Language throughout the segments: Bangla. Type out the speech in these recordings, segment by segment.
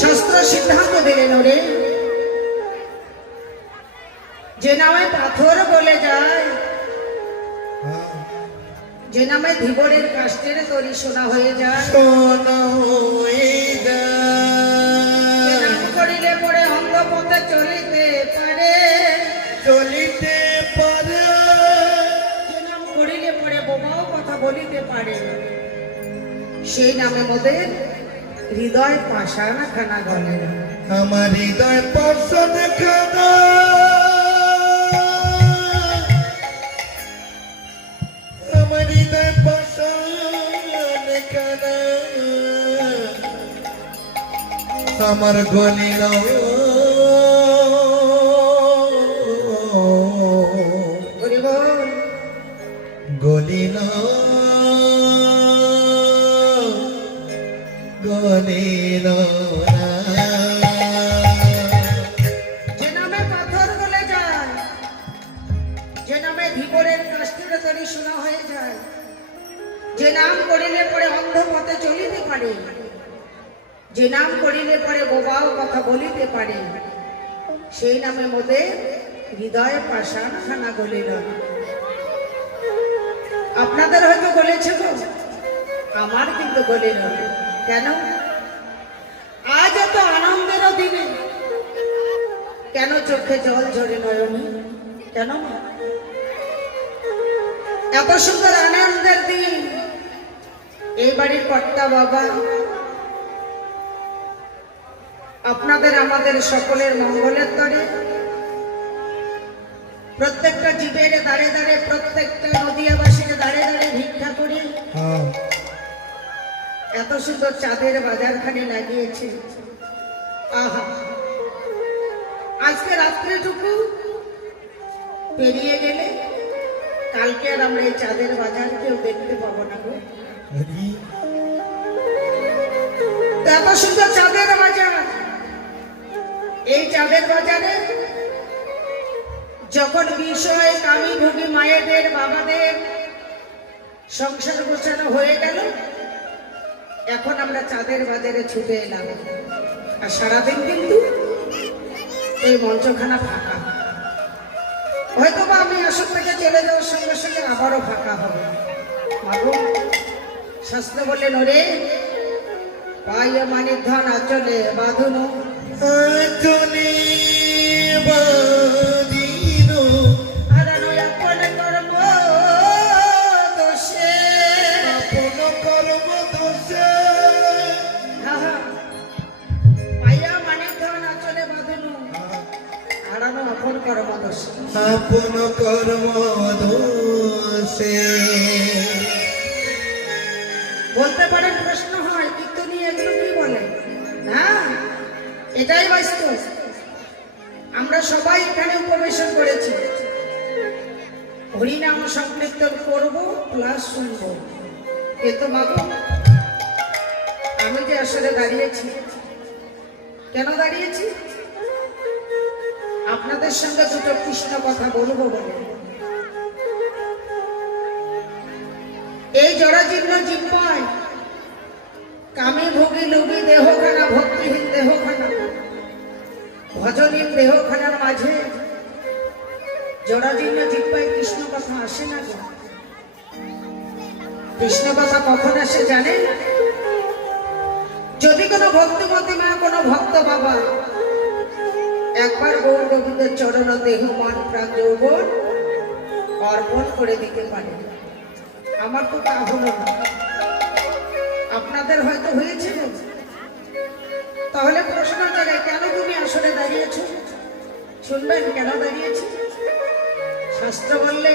শাস্ত্র সিদ্ধান্ত দিলেন ওরে, যে নামে পাথর বলে যায়, যে নামে ধীবরের কাষ্টের তরি সোনা হয়ে যায়, সোনা হয়ে যায়, নাম করিলে পরে অন্ধ পথে চলিতে পারে, চলিতে পারে, যে নাম করিলে পরে বোবাও কথা বলিতে পারে, সেই নামে মোদের হৃদয় পাষাণ খানা গলে। আমার হৃদয় পাষাণ খানা, আমার হৃদয় পাষাণ খানা, আমার গলিল গলিল গলিল যে নামে পাথর গলে যায়, যে নামে ধীবরের কাষ্টের তরি সোনা হয়ে যায়, যে নাম করিলে পরে অন্ধ পথে চলিতে পারে, যে নাম করিলে পরে বোবাও কথা বলিতে পারে, সেই নামে মোদের হৃদয় পাষাণ খানা গলিল। আপনাদের হয়তো গলেছে গো, আমার কিন্তু গলিল। কেন? আজ এত আনন্দের দিনে কেন চোখে জল ঝরে নয়নে? কেন? এত সুন্দর আনন্দের দিন, এই বাড়ির কর্তা বাবা আপনাদের আমাদের সকলের মঙ্গলের তরে প্রত্যেকটা জীবের দাঁড়ে দাঁড়ে, প্রত্যেকটা নদিয়াবাসীর দাঁড়ে দাঁড়ে ভিক্ষা করে এত সুন্দর চাঁদের বাজারখানে লাগিয়েছে। আহা, আজকে রাত্রিটুকু পেরিয়ে গেলে কালকে আর আমরা এই চাঁদের বাজার কেউ দেখতে পাবো না গো। এত সুন্দর চাঁদের বাজার, এই চাঁদের বাজারে যখন বিষয় কামি ভোগী মায়েদের বাবাদের সংসার গোছানো হয়ে গেল, এখন আমরা চাঁদের বাজারে ছুটে এলাম। আর সারাদিন কিন্তু এই মঞ্চখানা ফাঁকা, হয়তো বা আমি আসর থেকে চলে যাওয়ার সঙ্গে সঙ্গে আবারও ফাঁকা হবে। মাগো, শাস্ত্র বললেন ওরে পাইয়া মানিক ধন আচলে বাঁধুন, আচলে বাঁধিন, হারানো আপন কর্ম দোষে, আপন কর্ম দোষে, পাইয়া মানিক ধন আচলে বাঁধুন, হারানো আপন কর্ম দোষে। আপন কর্ম দোষে। বলতে পারেন প্রশ্ন হয় কীর্তনী এগুলো কি বলে? হ্যাঁ, এটাই বাস্তব। আমরা সবাই এখানে উপবেশন করেছি, হরিনাম সংকীর্তন করবো প্লাস শুনবো। কিন্তু মাগো, আমি যে আসলে দাঁড়িয়েছি, কেন দাঁড়িয়েছি? আপনাদের সঙ্গে দুটো কৃষ্ণ কথা বলবো বলে। এই জরাজীর্ণ জিহ্বায় কামী ভোগী লোভী দেহখানা, ভক্তিহীন দেহখানা, ভজনহীন দেহখানার মাঝে জরাজীর্ণ জিহ্বায় কৃষ্ণ কথা আসে না গো। কৃষ্ণ কথা কখন আসে জানেন? যদি কোনো ভক্তিমতী মা, কোনো ভক্ত বাবা একবার গৌর গোবিন্দের চরণ দেহ মন প্রাণ যৌবন অর্পণ করে দিতে পারে। আমার তো তা হলো না, আপনাদের হয়তো হয়েছে। তাহলে প্রশ্ন জায়গায়, কেন তুমি আসলে দাঁড়িয়েছ? শুনবেন কেন দাঁড়িয়েছি? শাস্ত্র বললে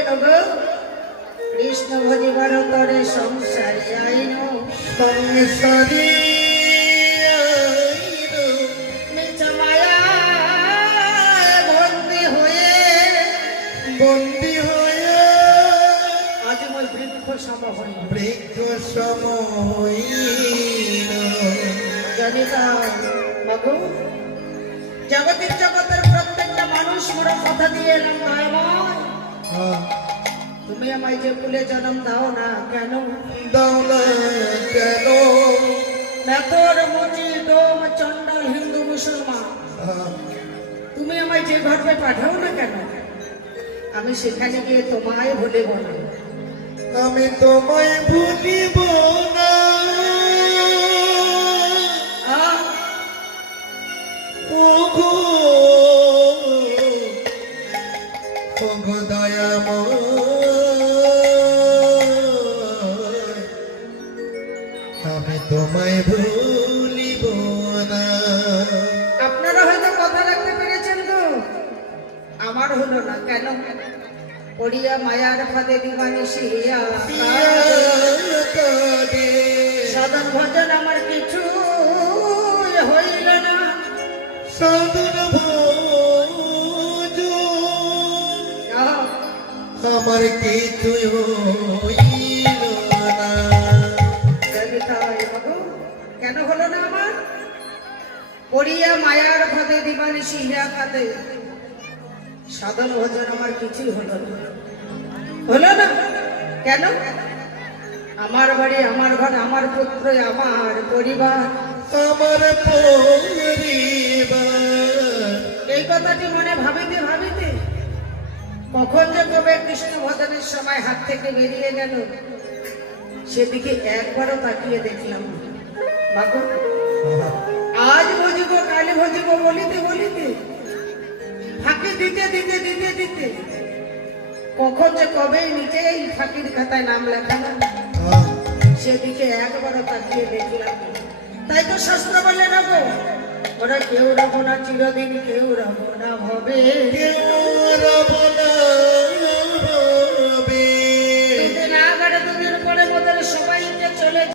কৃষ্ণ ভজিবার তরে সংসারে আইন, সংসারে বন্দী হয়ে আজ মই বৃক্ষ সম হইল, বৃক্ষ সম হইল। জানিতা বাবু, জগতের জগতের প্রত্যেকটা মানুষ মোরা কথা দিয়ে এলাম দয়াময়, তুমি আমায় যে কুলে জন্ম দাও না কেন? দাও না কেন? মেথর মুচি ডোম চণ্ডাল মুসলমান, তুমি আমায় যে ঘরে পাঠাও না কেন, আমি সেখানে গিয়ে তোমায় ভুলিব না। আমি তোমায় ভুলিব না, আহ, ওগো ওগো দয়াময়, আমি তোমায় ভুলিব না। আপনারা হয়তো কথা রাখতে পেরেছেন তো, আমার হলো না কেন? পড়িয়া মায়ার ফাঁদে দিবানিশিয়া সাধন ভজন আমার কিছু হইল না। সাধন ভোজন আহ, আমার কিছুই হইল না। জয় বাবু, কেন হলো না আমার? পড়িয়া মায়ার ফাঁদে দিবানিশিয়া ফাঁদে সাধন ভজন আমার কিছুই হলো না। হলো না কেন? আমার বাড়ি, আমার ঘর, আমার পুত্র, আমার পরিবার, আমার পরিবার এই কথাটি মনে ভাবিতে ভাবিতে কখন যে কবে কৃষ্ণ ভজনের সময় হাত থেকে বেরিয়ে গেল, সেদিকে একবারও তাকিয়ে দেখলাম না। বাবু, আজ ভজিব কালে ভজিব বলিতে বলিতে ফাঁকি দিতে দিতে দিতে দিতে কখন যে কবে নিজেই ফাঁকির খাতায় নাম লেখালাম, সেদিকে একবারও তাকিয়ে দেখলাম না। তাই তো শাস্ত্র বলে রব, ওরা কেউ রব না চিরদিন, কেউ রব না হবে। কেউ রব না